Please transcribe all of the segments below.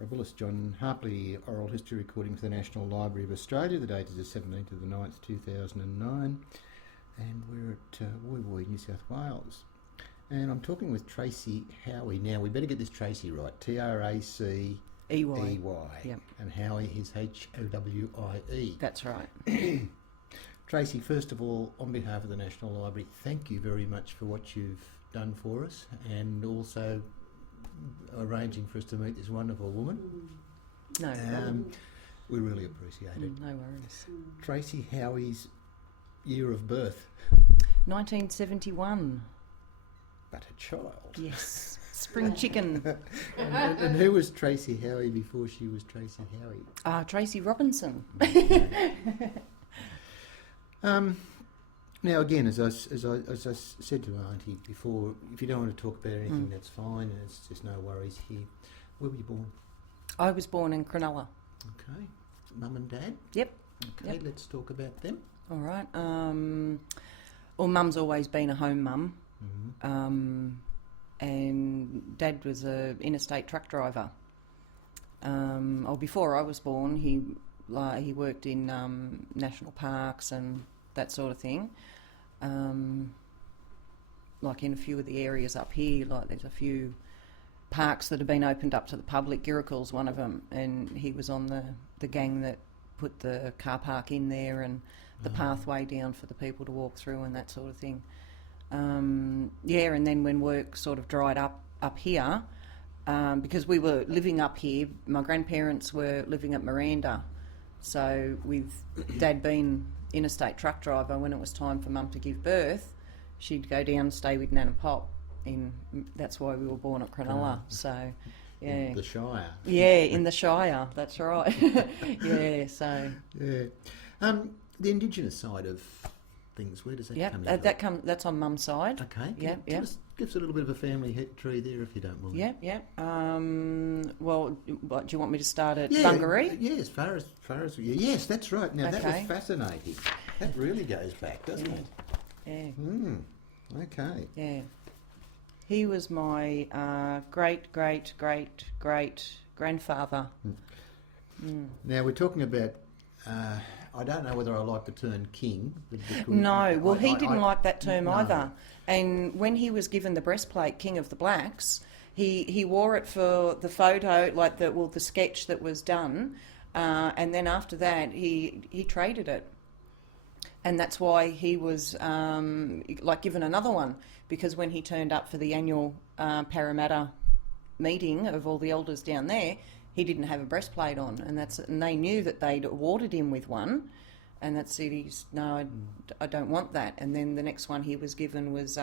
Robulus John Harpley oral history recording for the National Library of Australia. The date is the 17th of the 9th, 2009, and we're at Woy Woy, New South Wales. And I'm talking with Tracey Howie. Now, we better get this Tracey right. Tracey-lee. Yep. And Howie is Howie. That's right. Tracey, first of all, on behalf of the National Library, thank you very much for what you've done for us, and also arranging for us to meet this wonderful woman. No. We really appreciate it. No worries. Tracey, Howie's year of birth? 1971. But a child. Yes. Spring chicken. and who was Tracey Howie before she was Tracey Howie? Tracy Robinson. Now, again, as I said to Auntie before, if you don't want to talk about anything, that's fine, and it's just no worries here. Where were you born? I was born in Cronulla. Okay. Mum and Dad? Yep. Okay, let's talk about them. All right. Well, Mum's always been a home mum, and Dad was a interstate truck driver. Before I was born, he worked in national parks and that sort of thing. Like in a few of the areas up here, like there's a few parks that have been opened up to the public. Gurrigal's one of them, and he was on the gang that put the car park in there and the pathway down for the people to walk through and that sort of thing. And then when work sort of dried up here, because we were living up here, my grandparents were living at Miranda. So with Dad being interstate truck driver, when it was time for Mum to give birth, she'd go down and stay with Nan and Pop. That's why we were born at Cronulla. So, yeah. In the Shire. Yeah, in the Shire. That's right. Yeah. So. Yeah. The Indigenous side of things, where does that come in? That's on Mum's side. Okay. Yeah. Give us a little bit of a family tree there, if you don't mind. Yeah. Well, what, do you want me to start at Bungaree? Yeah, as far as yes, that's right. Now that was Okay. fascinating. That really goes back, doesn't it? Yeah. Okay. Yeah. He was my great grandfather. Now we're talking about. I don't know whether I like the term king. No, well, he didn't like that term either. And when he was given the breastplate, King of the Blacks, he wore it for the photo, like the sketch that was done, and then after that he traded it, and that's why he was given another one, because when he turned up for the annual Parramatta meeting of all the elders down there, he didn't have a breastplate on, and they knew that they'd awarded him with one, and that's it. I don't want that. And then the next one he was given was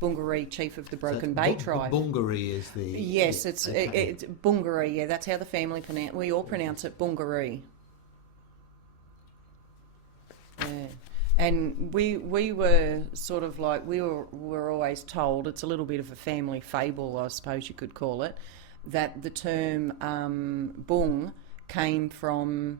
Bungaree, chief of the Broken Bay tribe. Bungaree is the... Yes, it's Bungaree. Yeah, that's how the family pronounce. We all pronounce it Bungaree. Yeah. And we were sort of like, we were always told, it's a little bit of a family fable, I suppose you could call it, that the term Bung came from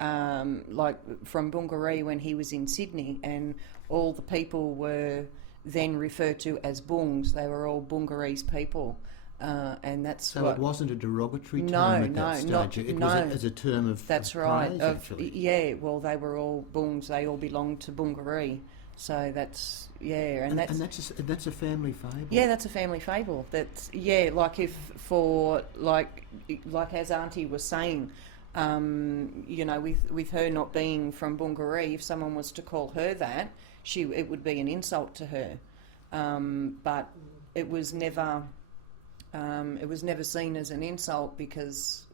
Bungaree when he was in Sydney, and all the people were then referred to as Bungs. They were all Bungaree's people, and that's so it wasn't a derogatory term at that stage. It was as a term of that's of right. praise, actually. Yeah, well, they were all Bungs. They all belonged to Bungaree. So that's that's a family fable. Yeah, that's a family fable. That's like if for like as Auntie was saying, with her not being from Bungaree, if someone was to call her that, it would be an insult to her. But it was never seen as an insult because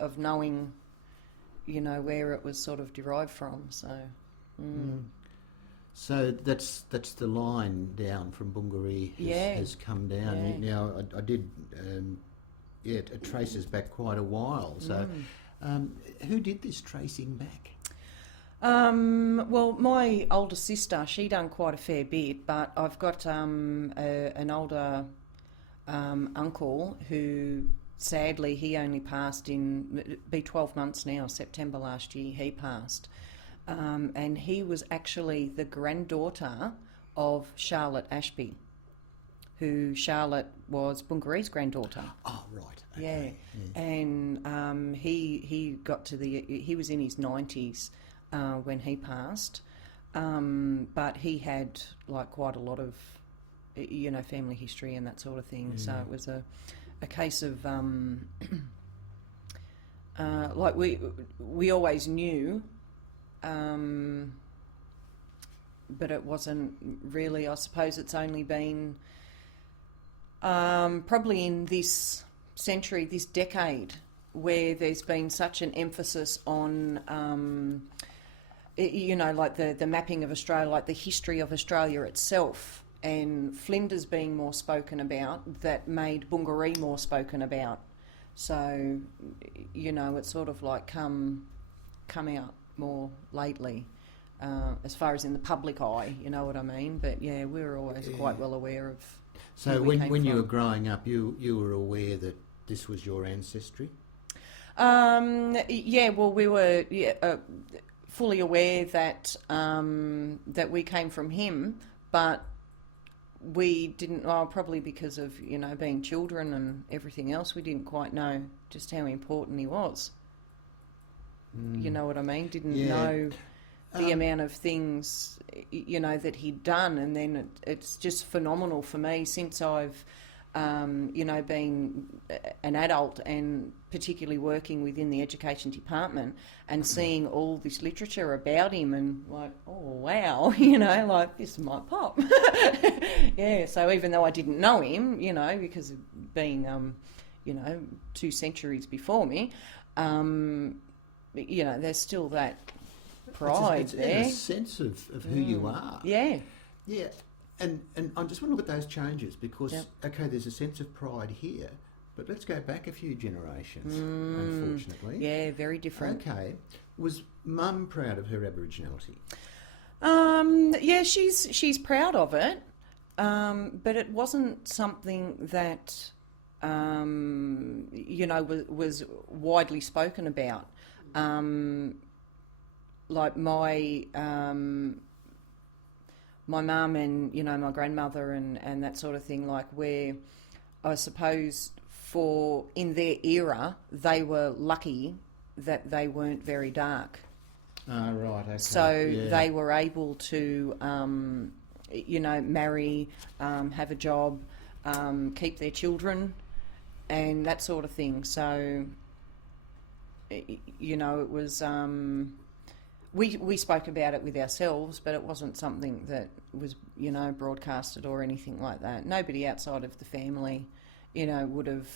of knowing, where it was sort of derived from. So. So that's the line down from Bungaree has come down. Yeah. Now I did, it traces back quite a while. So who did this tracing back? Well, my older sister, she done quite a fair bit, but I've got an older uncle who, sadly, he only passed be 12 months now, September last year, he passed. And he was actually the granddaughter of Charlotte Ashby, who Charlotte was Bungarie's granddaughter. Oh, right. Okay. Yeah. And he got to he was in his 90s when he passed, but he had like quite a lot of, family history and that sort of thing. So it was a case of like we always knew, but it wasn't really. I suppose it's only been probably in this century, this decade, where there's been such an emphasis on, like the mapping of Australia, like the history of Australia itself, and Flinders being more spoken about, that made Bungaree more spoken about. So, it's sort of like come out more lately, as far as in the public eye, you know what I mean? But yeah, we were always quite well aware of. So when you were growing up, you were aware that this was your ancestry? Yeah, well, we were fully aware that that we came from him, but we didn't. Well, probably because of being children and everything else, we didn't quite know just how important he was. You know what I mean? Didn't know the amount of things that he'd done, and then it's just phenomenal for me since I've been an adult and particularly working within the education department and seeing all this literature about him and like, oh wow, like this is my pop. Yeah, so even though I didn't know him, because of being 2 centuries before me, there's still that pride there. It's a sense of who you are. Yeah. Yeah. And I just want to look at those changes because, okay, there's a sense of pride here, but let's go back a few generations, unfortunately. Yeah, very different. Okay. Was Mum proud of her Aboriginality? Yeah, she's proud of it, but it wasn't something that, was widely spoken about. Like my mum and my grandmother and that sort of thing, like where I suppose in their era they were lucky that they weren't very dark. Right, okay. So they were able to marry, have a job, keep their children and that sort of thing. So it was we spoke about it with ourselves, but it wasn't something that was, broadcasted or anything like that. Nobody outside of the family, would have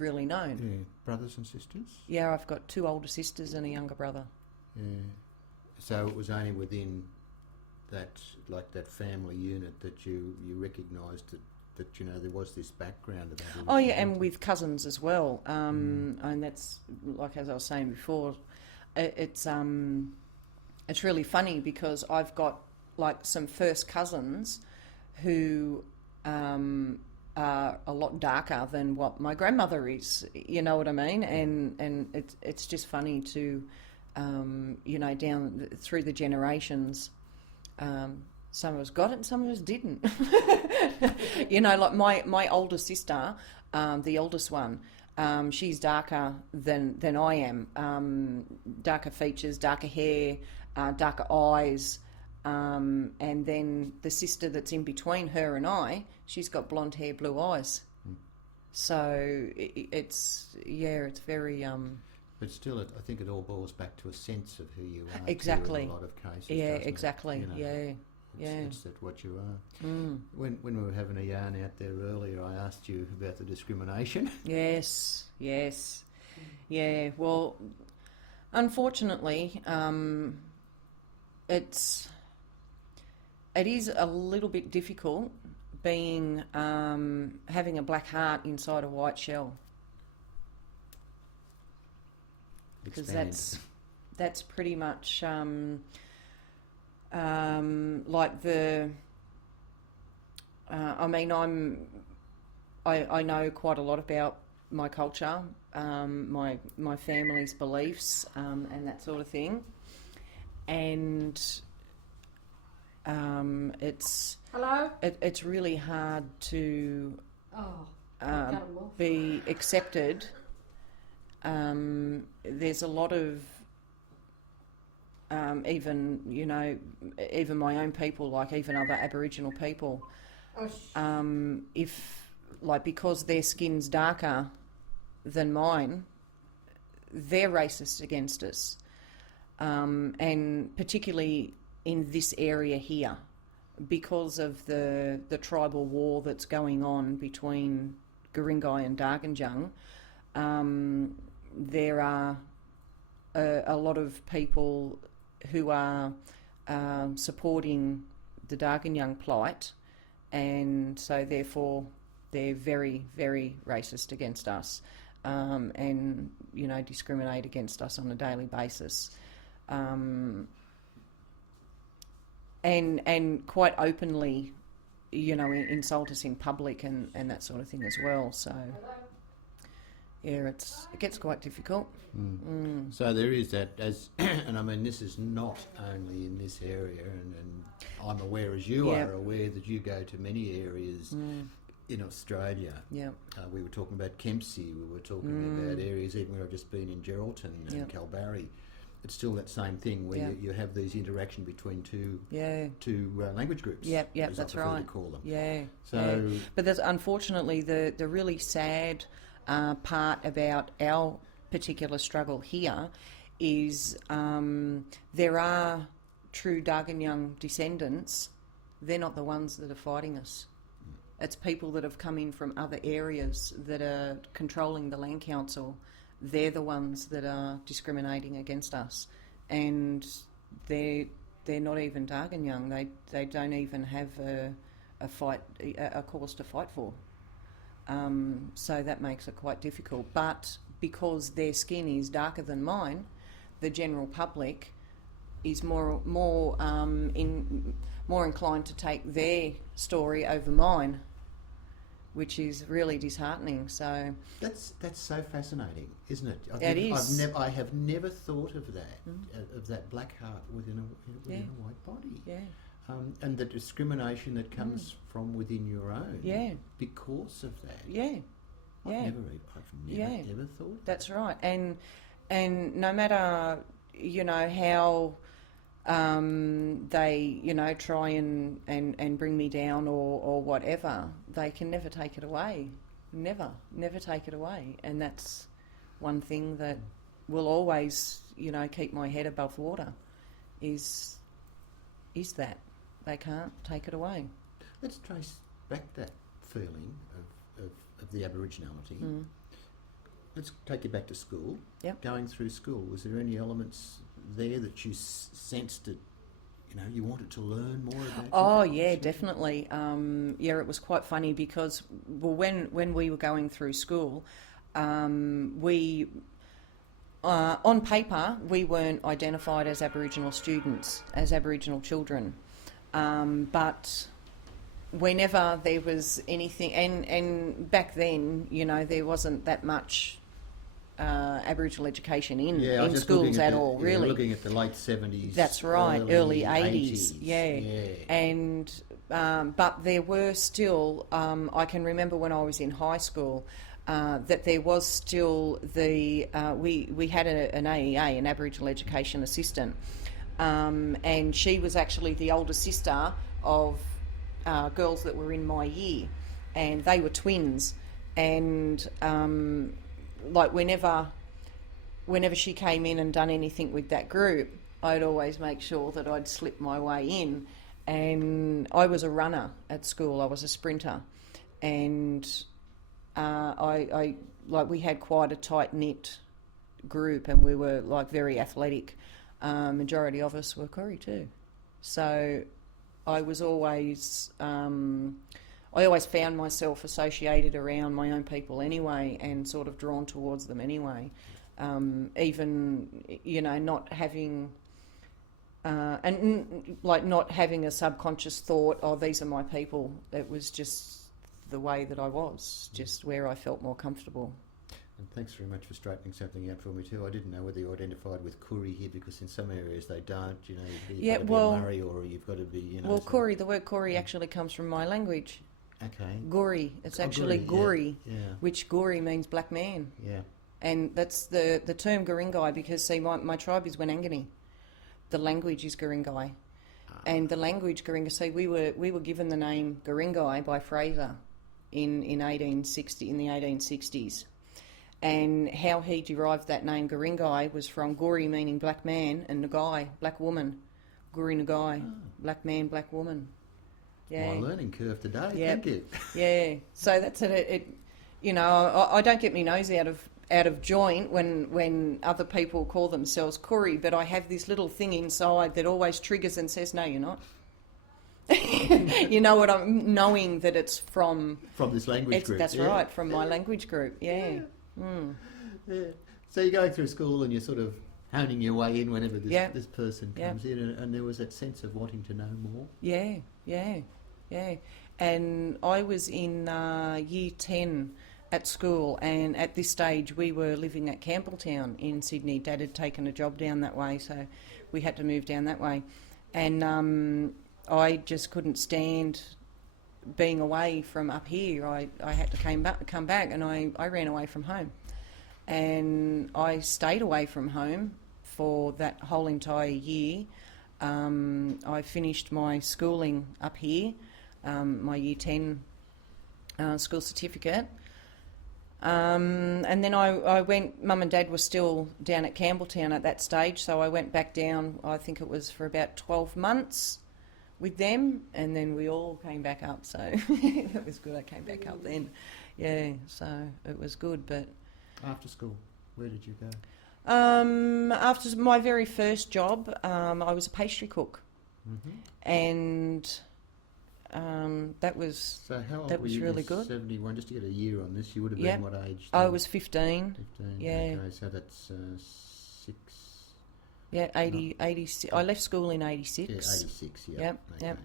really known. Yeah. Brothers and sisters? Yeah, I've got 2 older sisters and a younger brother. Yeah. So it was only within that family unit that you recognised that there was this background about it. Oh yeah, and with cousins as well. And that's, like as I was saying before, it's really funny because I've got like some first cousins who are a lot darker than what my grandmother is. You know what I mean? And it's just funny to down through the generations. Some of us got it and some of us didn't. Like my older sister, the oldest one. She's darker than I am. Darker features, darker hair, darker eyes. And then the sister that's in between her and I, she's got blonde hair, blue eyes. So it's very... But still, I think it all boils back to a sense of who you are. Exactly. In a lot of cases. Yeah, exactly. It's that what you are. When we were having a yarn out there earlier, I asked you about the discrimination. Yes. Yeah, well, unfortunately, it is a little bit difficult being having a black heart inside a white shell. Because that's pretty much like the. I know quite a lot about my culture, my family's beliefs, and that sort of thing, and It's Hello? it's really hard to Cut 'em off. be accepted. There's a lot of even my own people, like even other Aboriginal people, because their skin's darker than mine, they're racist against us, and particularly in this area here, because of the tribal war that's going on between Guring-gai and Darganjung. There are a lot of people who are supporting the Darganjung plight, and so therefore they're very, very racist against us, and discriminate against us on a daily basis, and quite openly, insult us in public and that sort of thing as well. So. Yeah, it gets quite difficult. So there is that, and I mean, this is not only in this area, and I'm aware, as you are aware, that you go to many areas in Australia. Yeah. We were talking about Kempsey, we were talking about areas even where I've just been in Geraldton and Kalbarri. It's still that same thing where you have these interaction between two language groups. Yep, as that's I prefer right. to call them. Yeah. So, but there's unfortunately the really sad part about our particular struggle here is there are true Darganjung descendants. They're not the ones that are fighting us. It's people that have come in from other areas that are controlling the land council. They're the ones that are discriminating against us, and they're not even Darganjung. They don't even have a cause to fight for. So that makes it quite difficult. But because their skin is darker than mine, the general public is more inclined to take their story over mine, which is really disheartening. So that's so fascinating, isn't it? I have never thought of that, of that black heart within a white body. Yeah. And the discrimination that comes from within your own, because of that. Yeah, I've never ever thought. That's right, and no matter how they try and bring me down or whatever, they can never take it away. Never take it away, and that's one thing that will always keep my head above water. Is that. They can't take it away. Let's trace back that feeling of the Aboriginality. Let's take you back to school. Yep. Going through school, was there any elements there that you sensed that you wanted to learn more about? Oh yeah, definitely. It was quite funny because when we were going through school, we. On paper, we weren't identified as Aboriginal students, as Aboriginal children. But whenever there was anything, and back then, there wasn't that much Aboriginal education in schools at all, really. Looking at the late 70s. That's right, early 80s. Yeah. And but there were still, I can remember when I was in high school, that there was still we had an AEA, an Aboriginal Education Assistant, and she was actually the older sister of girls that were in my year, and they were twins, and whenever she came in and done anything with that group, I'd always make sure that I'd slip my way in, and I was a runner at school, I was a sprinter, and we had quite a tight-knit group, and we were very athletic. Majority of us were Koori too. So I was always, I always found myself associated around my own people anyway, and sort of drawn towards them anyway. Even, not having, not having a subconscious thought, oh, these are my people. It was just the way that I was, just where I felt more comfortable. And thanks very much for straightening something out for me too. I didn't know whether you identified with Kuri here, because in some areas they don't. You know, you've got to be a Murray, or you've got to be, you know. Well, Kuri, the word Kuri actually comes from my language. Okay. Guri. It's actually Guri, yeah. which Guri means black man. Yeah. And that's the term Guring-gai, because, see, my tribe is Wanangani. The language is Guring-gai. And the language Guring-gai, see, we were given the name Guring-gai by Fraser in the 1860s. And how he derived that name Guring-gai was from Guri, meaning black man, and Ngai, black woman. Guri-gai, black man, black woman. Yeah. My learning curve today. Yep. Thank you. Yeah. So that's it. You know, I don't get my nose out of joint when other people call themselves Kuri, but I have this little thing inside that always triggers and says, "No, you're not." You know what I'm knowing that it's from this language group. That's right, from my language group. Yeah. Yeah. So you're going through school and you're sort of honing your way in whenever this person comes in, and there was that sense of wanting to know more. Yeah. And I was in year 10 at school, and at this stage we were living at Campbelltown in Sydney. Dad had taken a job down that way, so we had to move down that way. And I just couldn't stand being away from up here. I had to come back, and I ran away from home. And I stayed away from home for that whole entire year. I finished my schooling up here, my year 10 school certificate. And then I went, Mum and Dad were still down at Campbelltown at that stage, so I went back down, I think it was for about 12 months with them, and then we all came back up, so it was good. I came back up then. Yeah, so it was good. But after school, where did you go? After my very first job, I was a pastry cook. And that was really good. 71, just to get a year on this, you would have been what age? I was 15. 15, yeah. Okay, so that's 6... Yeah, 86. I left school in 86. Yeah, 86, yeah. Yep, okay. yep.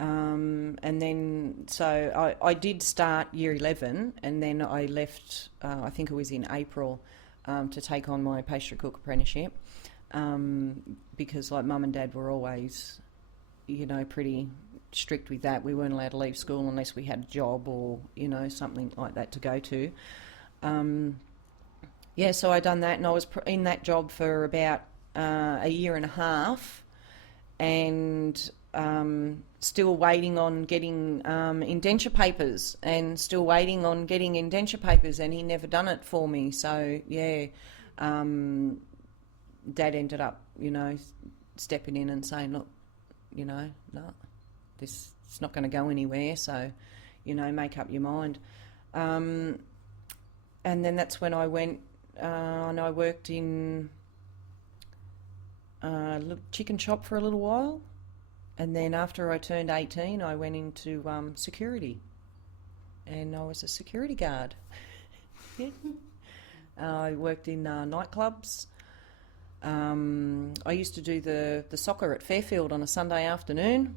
And then, so I did start year 11, and then I left, I think it was in April, to take on my pastry cook apprenticeship, because like Mum and Dad were always, you know, pretty strict with that. We weren't allowed to leave school unless we had a job or, you know, something like that to go to. Yeah, so I done that, and I was in that job for about a year and a half, and still waiting on getting indenture papers, and and he never done it for me. So yeah, Dad ended up, you know, stepping in and saying, look, you know, no, it's not going to go anywhere, so, you know, make up your mind. And then that's when I went and I worked in a chicken shop for a little while. And then after I turned 18, I went into security, and I was a security guard. Yeah. I worked in nightclubs. I used to do the soccer at Fairfield on a Sunday afternoon.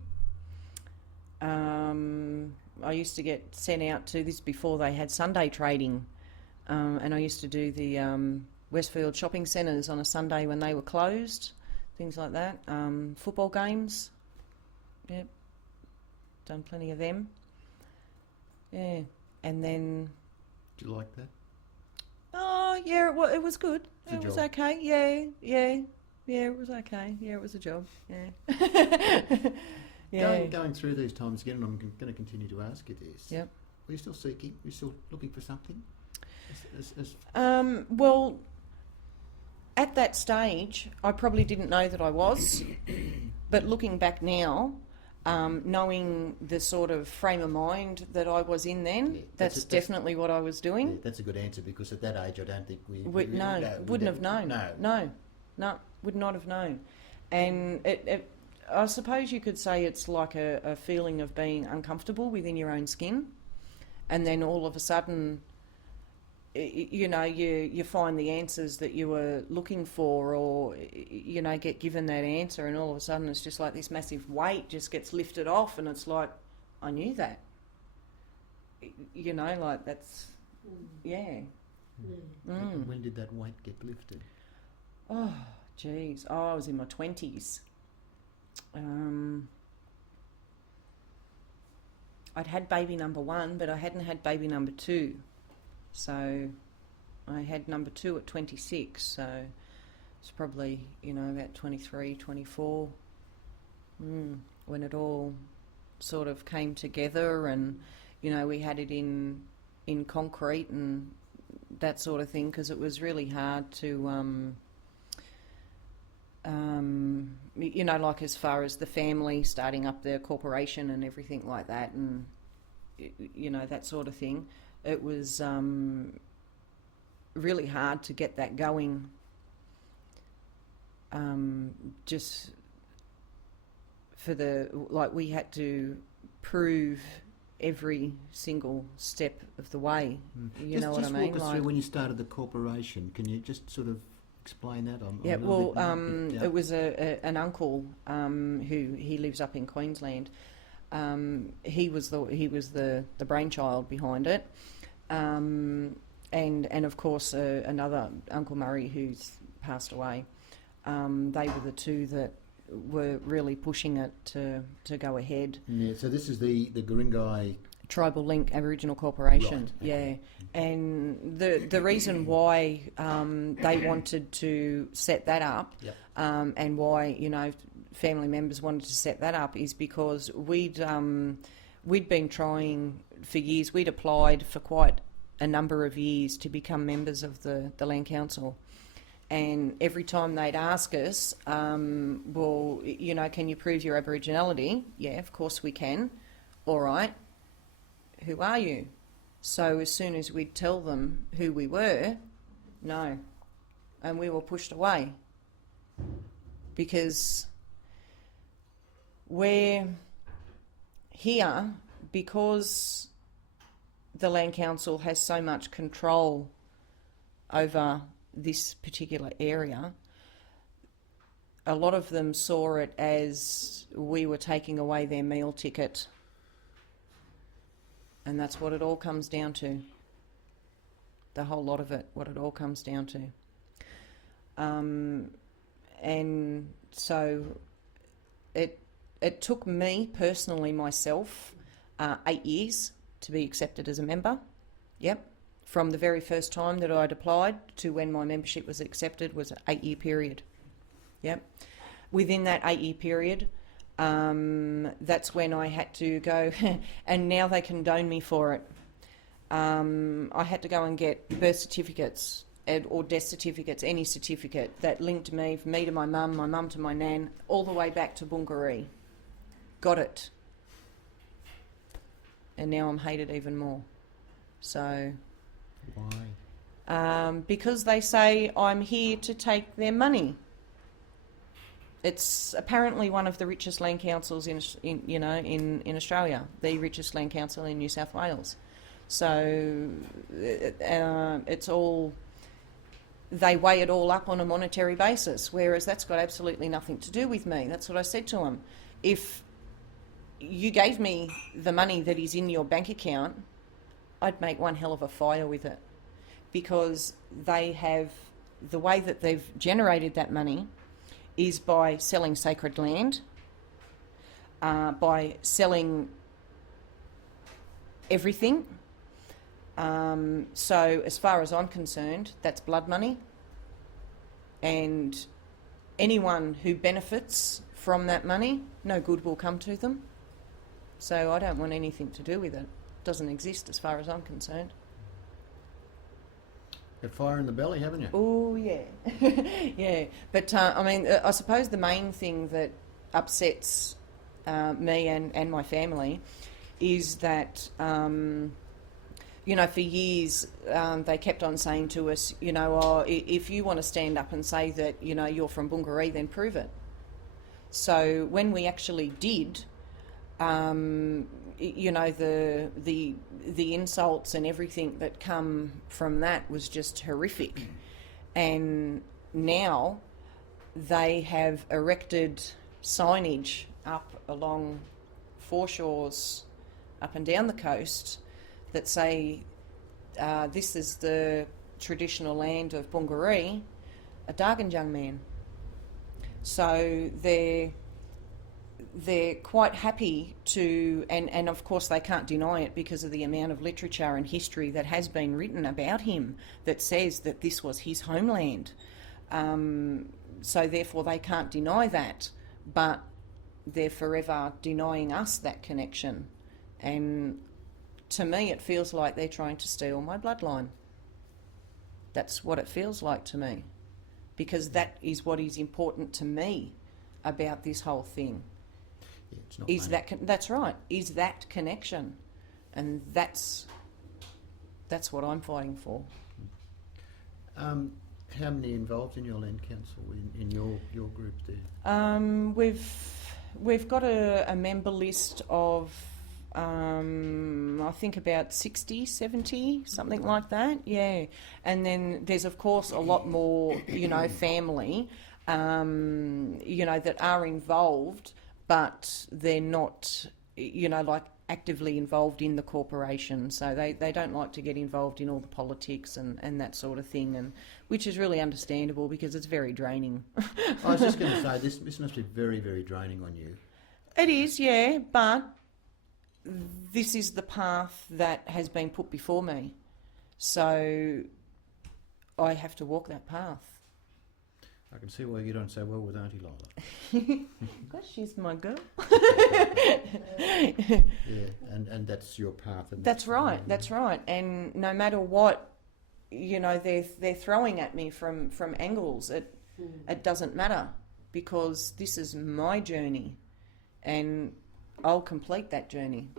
I used to get sent out to this before they had Sunday trading, and I used to do the Westfield shopping centres on a Sunday when they were closed, things like that. Football games. Yep, done plenty of them. Yeah, and then... Do you like that? Oh, yeah, it was good. It was okay. Yeah, it was okay. Yeah, it was a job. Yeah. Yeah. Going through these times again, and I'm going to continue to ask you this. Yep. Were you still seeking? Were you still looking for something? Well, at that stage, I probably didn't know that I was, but looking back now, knowing the sort of frame of mind that I was in then, that's definitely what I was doing. Yeah, that's a good answer, because at that age I don't think we wouldn't have known. No, would not have known. And I suppose you could say it's like a feeling of being uncomfortable within your own skin, and then all of a sudden, you know, you find the answers that you were looking for, or, you know, get given that answer, and all of a sudden it's just like this massive weight just gets lifted off, and it's like, I knew that. You know, like that's, yeah. When did that weight get lifted? Oh, geez. Oh, I was in my 20s. I'd had baby number 1, but I hadn't had baby number 2. So I had number 2 at 26, so it's probably, about 23, 24, when it all sort of came together, and, we had it in concrete and that sort of thing, because it was really hard to, like as far as the family starting up their corporation and everything like that, and, that sort of thing. It was really hard to get that going, just for we had to prove every single step of the way. You know what I mean? Just walk us through when you started the corporation. Can you just sort of explain that? It was an uncle who he lives up in Queensland. He was the brainchild behind it, and of course another Uncle Murray who's passed away. They were the two that were really pushing it to go ahead. Yeah. So this is the Guring-gai Tribal Link Aboriginal Corporation. Right, okay. Yeah, and the reason why they wanted to set that up, yep. And why family members wanted to set that up is because we'd been trying for years. We'd applied for quite a number of years to become members of the Land Council, and every time they'd ask us, can you prove your Aboriginality? Yeah, of course we can. All right. Who are you? So as soon as we'd tell them who we were, no. And we were pushed away. Because we're here because the Land Council has so much control over this particular area. A lot of them saw it as we were taking away their meal ticket. And that's what it all comes down to. The whole lot of it, what it all comes down to. And so it took me personally, myself, 8 years to be accepted as a member. Yep. From the very first time that I'd applied to when my membership was accepted was an 8-year period. Yep. Within that 8-year period, that's when I had to go, and now they condone me for it. I had to go and get birth certificates or death certificates, any certificate that linked me to my mum to my nan, all the way back to Bungaree. Got it. And now I'm hated even more. So... Why? Because they say I'm here to take their money. It's apparently one of the richest land councils in Australia, the richest land council in New South Wales. So it's all, they weigh it all up on a monetary basis, whereas that's got absolutely nothing to do with me. That's what I said to them. If you gave me the money that is in your bank account, I'd make one hell of a fire with it, because they have, the way that they've generated that money is by selling sacred land, by selling everything. So as far as I'm concerned, that's blood money, and anyone who benefits from that money, no good will come to them. So I don't want anything to do with it. It doesn't exist as far as I'm concerned. Got fire in the belly, haven't you? Oh, yeah. Yeah. But, I suppose the main thing that upsets me and my family is that, for years they kept on saying to us, if you want to stand up and say that, you're from Bungaree, then prove it. So when we actually did, the insults and everything that come from that was just horrific. And now they have erected signage up along foreshores up and down the coast that say this is the traditional land of Bungaree, a Darganjung man. So they're quite happy to, and of course they can't deny it because of the amount of literature and history that has been written about him that says that this was his homeland. So therefore they can't deny that, but they're forever denying us that connection. And to me it feels like they're trying to steal my bloodline. That's what it feels like to me, because that is what is important to me about this whole thing. Yeah, it's not is money. that's right, is that connection, and that's what I'm fighting for. How many involved in your land council in your group there? We've got a member list of I think about 60, 70, something like that, yeah. And then there's of course a lot more, family, that are involved, but they're not, like actively involved in the corporation. So they don't like to get involved in all the politics and that sort of thing, and which is really understandable because it's very draining. I was just going to say, this must be very, very draining on you. It is, yeah, but this is the path that has been put before me. So I have to walk that path. I can see why you don't say well with Auntie Lola. Because she's my girl. Yeah, and that's your path. And That's right. And no matter what, they're throwing at me from angles, it doesn't matter, because this is my journey and I'll complete that journey.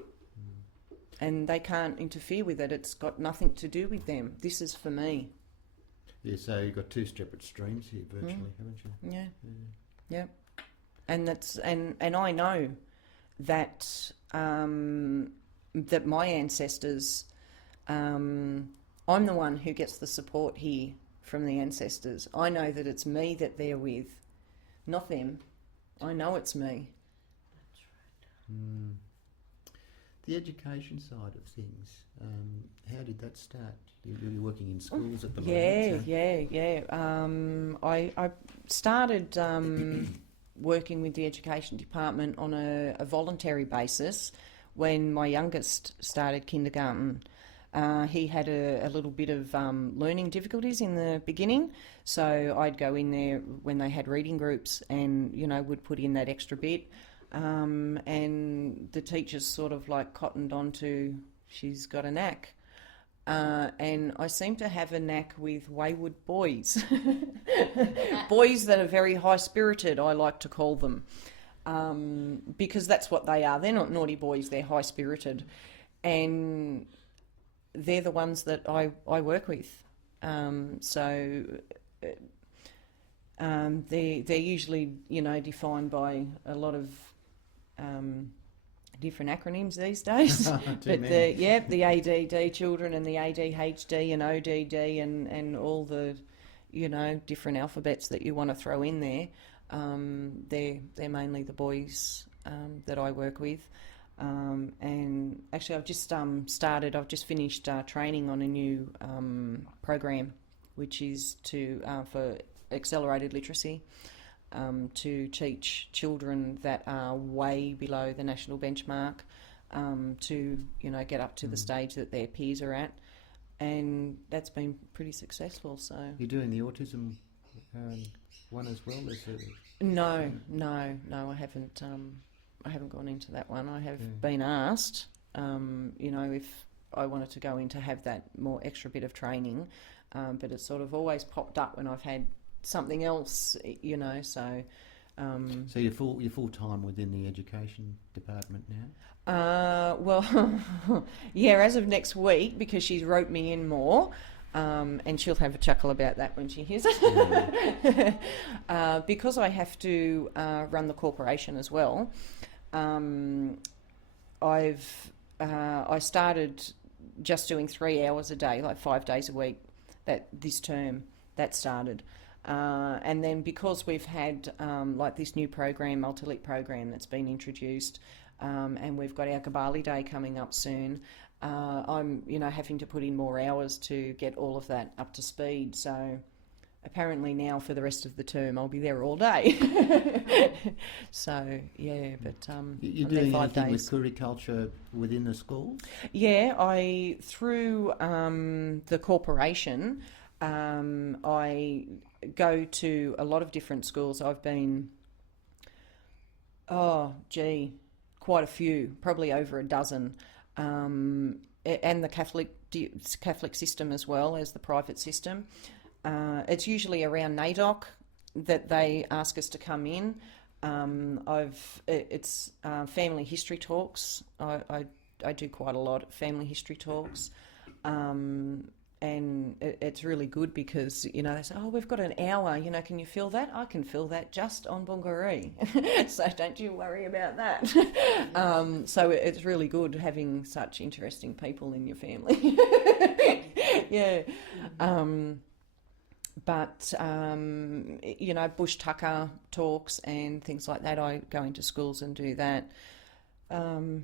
And they can't interfere with it. It's got nothing to do with them. This is for me. Yeah, so you've got two separate streams here virtually, haven't you? Yeah. Yep. And that's and I know that that my ancestors, I'm the one who gets the support here from the ancestors. I know that it's me that they're with, not them. I know it's me. The education side of things, how did that start? You're working in schools at the moment. Yeah. I started working with the education department on a voluntary basis when my youngest started kindergarten. He had a little bit of learning difficulties in the beginning, so I'd go in there when they had reading groups and, would put in that extra bit. And the teachers sort of like cottoned on to, she's got a knack. And I seem to have a knack with wayward boys. Boys that are very high-spirited, I like to call them. Because that's what they are. They're not naughty boys, they're high-spirited. And they're the ones that I work with. They're usually, defined by a lot of different acronyms these days. But the ADD children and the ADHD and ODD and all the, different alphabets that you want to throw in there. They're mainly the boys that I work with. And actually I've just finished training on a new program, which is for accelerated literacy, to teach children that are way below the national benchmark to get up to the stage that their peers are at, and that's been pretty successful. So you're doing the autism one as well? No, I haven't. I haven't gone into that one. I have been asked, if I wanted to go in to have that more extra bit of training, but it's sort of always popped up when I've had something else, So, so you're full time within the education department now? Well, yeah, as of next week, because she's wrote me in more. And she'll have a chuckle about that when she hears it. Because I have to run the corporation as well. I started just doing 3 hours a day, like 5 days a week. This term that started, and then because we've had like this new program, multi-lit program that's been introduced, and we've got our Kabali Day coming up soon. I'm, having to put in more hours to get all of that up to speed. So apparently now for the rest of the term I'll be there all day. So yeah, but You're I'm there doing 5 anything days. with kuriculture within the schools? Yeah, through the corporation, I go to a lot of different schools. I've been, quite a few, probably over a dozen, and the Catholic system as well as the private system. It's usually around NAIDOC that they ask us to come in. It's family history talks. I do quite a lot of family history talks, and it's really good because they say, "Oh, we've got an hour. Can you fill that?" I can fill that just on Bungaree, so don't you worry about that. So it's really good having such interesting people in your family. Yeah. But bush tucker talks and things like that, I go into schools and do that. So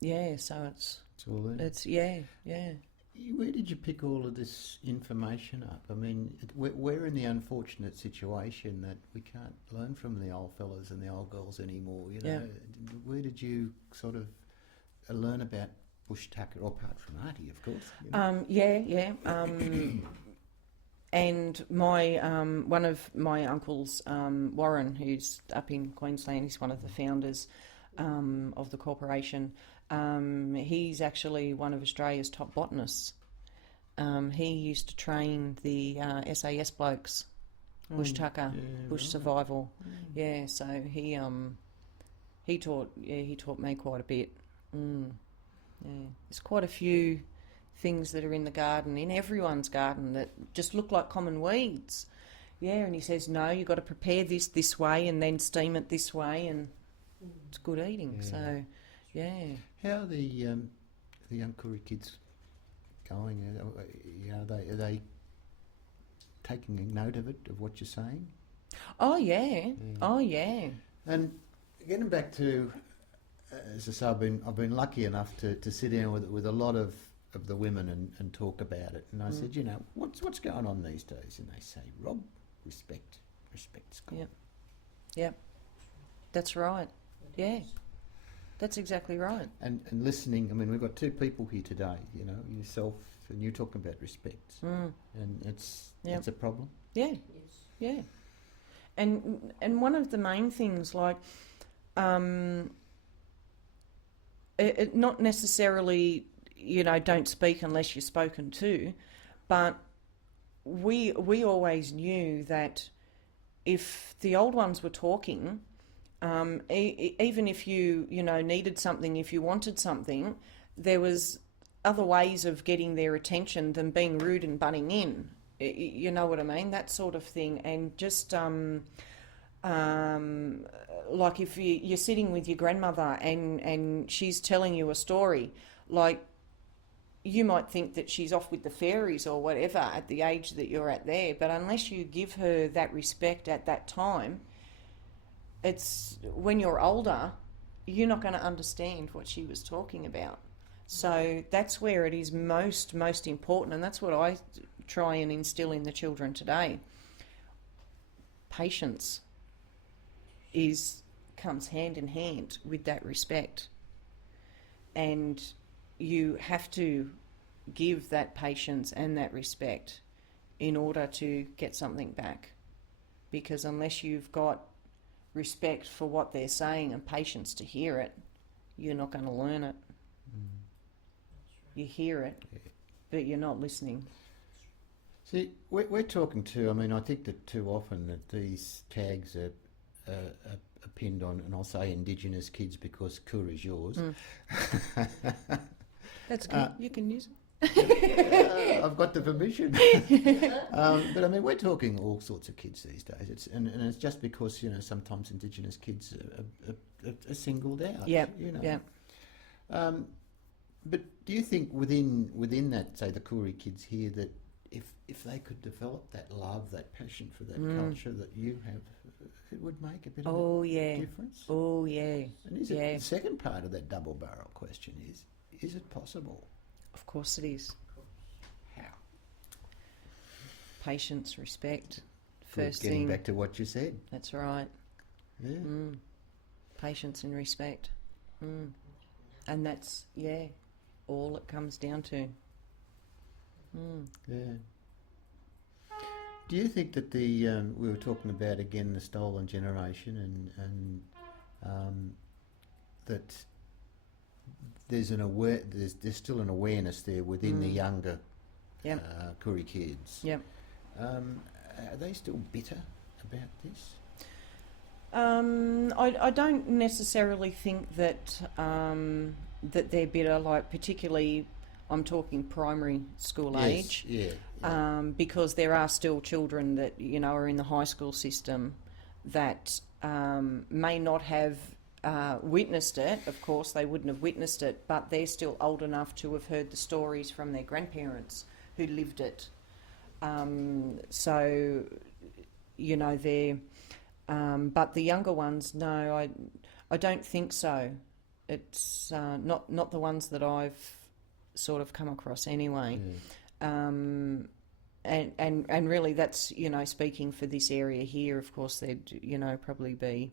it's all there. It's yeah. Where did you pick all of this information up? I mean, we're in the unfortunate situation that we can't learn from the old fellas and the old girls anymore. Yeah. Where did you sort of learn about bush tucker, apart from Artie, of course? And my one of my uncles, Warren, who's up in Queensland, he's one of the founders of the corporation. He's actually one of Australia's top botanists. He used to train the SAS blokes, bush tucker, bush survival. Yeah, so he taught me quite a bit. Yeah, there's quite a few things that are in the garden, in everyone's garden, that just look like common weeds. Yeah, and he says, no, you've got to prepare this way and then steam it this way, and it's good eating. Yeah. So, yeah. How are the young Koori kids going? Are they taking note of it, of what you're saying? Oh, yeah. Oh, yeah. And getting back to, as I say, I've been lucky enough to sit down with a lot of the women and talk about it. And I said, what's going on these days? And they say, Rob, respect's gone. Yep. That's right. Yeah. That's exactly right. And listening, I mean, we've got two people here today, yourself, and you're talking about respect. And it's a problem. Yeah. Yes. Yeah. And one of the main things, like, it not necessarily, don't speak unless you're spoken to, but we always knew that if the old ones were talking, even if you needed something, if you wanted something, there was other ways of getting their attention than being rude and butting in. You know what I mean? That sort of thing. And just like if you're sitting with your grandmother and she's telling you a story, like, you might think that she's off with the fairies or whatever at the age that you're at there, but unless you give her that respect at that time, it's when you're older, you're not going to understand what she was talking about. So that's where it is most important, and that's what I try and instill in the children today. Patience comes hand in hand with that respect, and you have to give that patience and that respect in order to get something back, because unless you've got respect for what they're saying and patience to hear it, you're not going to learn it. You hear it, but you're not listening. See, we're talking to, I mean, I think that too often that these tags are pinned on, and I'll say Indigenous kids because Koori is yours. That's good. You can use it. I've got the permission. But I mean, we're talking all sorts of kids these days. And it's just because, sometimes Indigenous kids are singled out. Yeah. But do you think within that, say, the Koori kids here, that if they could develop that love, that passion for that culture that you have, it would make a bit of a difference? Oh, yeah. And is it the second part of that double barrel question is Is it possible? Of course it is. How? Patience, respect. Good, First getting thing. back to what you said. That's right. Yeah. Patience and respect. And that's, all it comes down to. Yeah. Do you think that we were talking about again the stolen generation and that there's still an awareness there within the younger Koori kids? Yep. Are they still bitter about this? I don't necessarily think that that they're bitter, like particularly I'm talking primary school age. Because there are still children that, are in the high school system that may not have witnessed it. Of course, they wouldn't have witnessed it, but they're still old enough to have heard the stories from their grandparents who lived it. They're... but the younger ones, no, I don't think so. It's not the ones that I've sort of come across anyway. And really that's, speaking for this area here, of course there'd, probably be,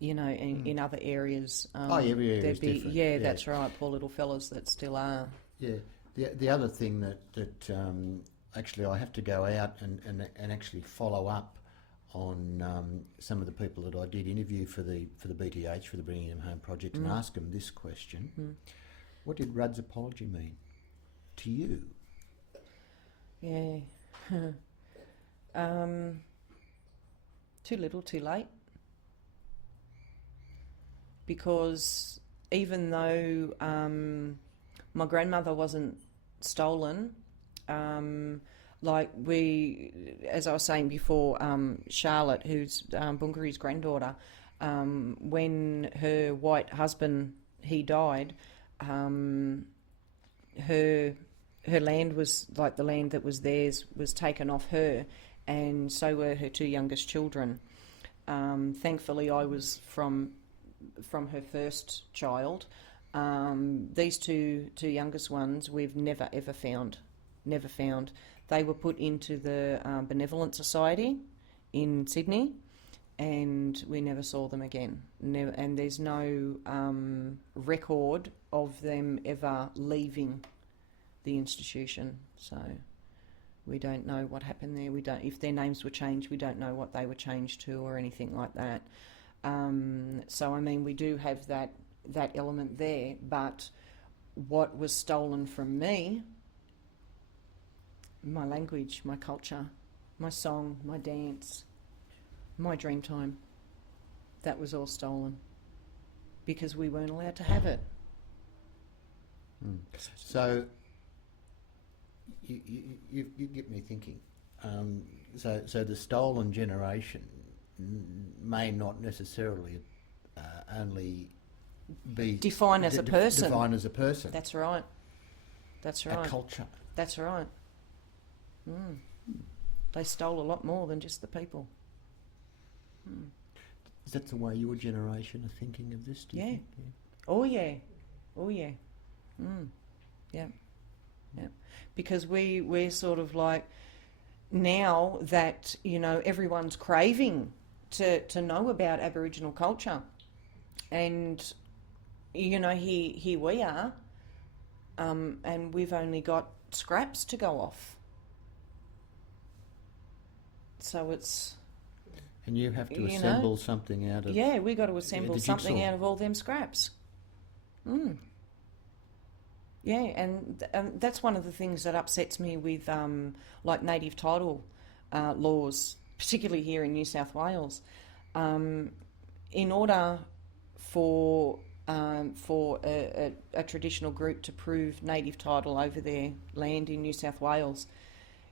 in other areas. Every area is different. Yeah, that's right, poor little fellas that still are. Yeah. The other thing that actually I have to go out and actually follow up on some of the people that I did interview for the BTH, for the Bringing Them Home project, and ask them this question. What did Rudd's apology mean to you? Yeah. Too little, too late. Because even though my grandmother wasn't stolen, as I was saying before, Charlotte, who's Bungari's granddaughter, when her white husband, he died, her land was, like the land that was theirs, was taken off her, and so were her two youngest children. Thankfully, I was from her first child. These two youngest ones we've never ever found. They were put into the Benevolent Society in Sydney, and we never saw them again. And there's no record of them ever leaving the institution. So we don't know what happened there. If their names were changed, we don't know what they were changed to or anything like that. So I mean, we do have that element there. But what was stolen from me? My language, my culture, my song, my dance, my dream time. That was all stolen because we weren't allowed to have it. So you get me thinking. So the stolen generation may not necessarily only be defined as a person. Defined as a person. That's right. That's right. A culture. That's right. They stole a lot more than just the people. Is that the way your generation are thinking of this? Do you think? Oh yeah. Yeah. Because we're sort of like, now that everyone's craving to know about Aboriginal culture, and here we are, and we've only got scraps to go off. So it's... And you have to assemble something out of... Yeah, we got to assemble something out of all them scraps. Yeah, and that's one of the things that upsets me with like native title laws, particularly here in New South Wales. In order for a traditional group to prove native title over their land in New South Wales,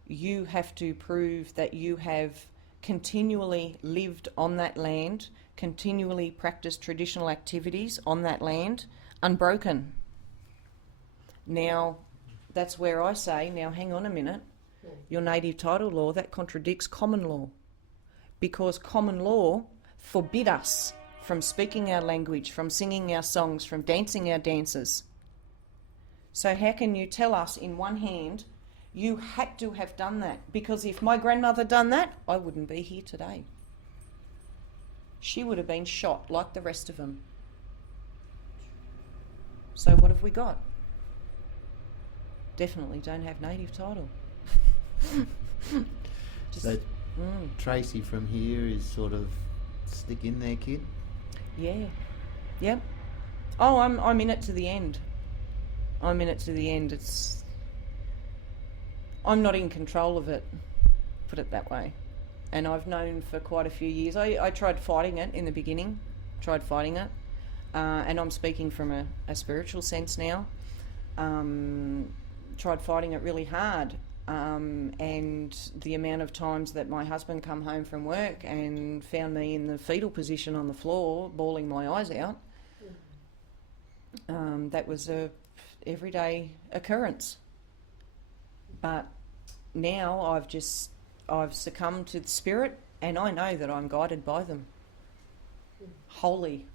you have to prove that you have continually lived on that land, continually practiced traditional activities on that land, unbroken. Now, that's where I say, now hang on a minute, your native title law, that contradicts common law, because common law forbid us from speaking our language, from singing our songs, from dancing our dances. So how can you tell us in one hand, you had to have done that? Because if my grandmother done that, I wouldn't be here today. She would have been shot like the rest of them. So what have we got? Definitely don't have native title. So Tracey from here is sort of stick in there, kid. Yeah. Yep. Oh, I'm in it to the end. I'm in it to the end. I'm not in control of it, put it that way. And I've known for quite a few years. I tried fighting it in the beginning, and I'm speaking from a spiritual sense now. Tried fighting it really hard, and the amount of times that my husband come home from work and found me in the fetal position on the floor, bawling my eyes out, that was a everyday occurrence. But now I've succumbed to the spirit, and I know that I'm guided by them wholly.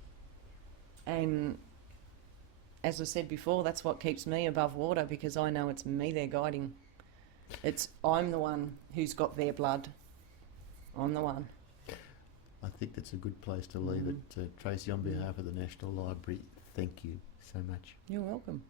And as I said before, that's what keeps me above water, because I know it's me they're guiding. I'm the one who's got their blood. I'm the one. I think that's a good place to leave it. Tracey, on behalf of the National Library, thank you so much. You're welcome.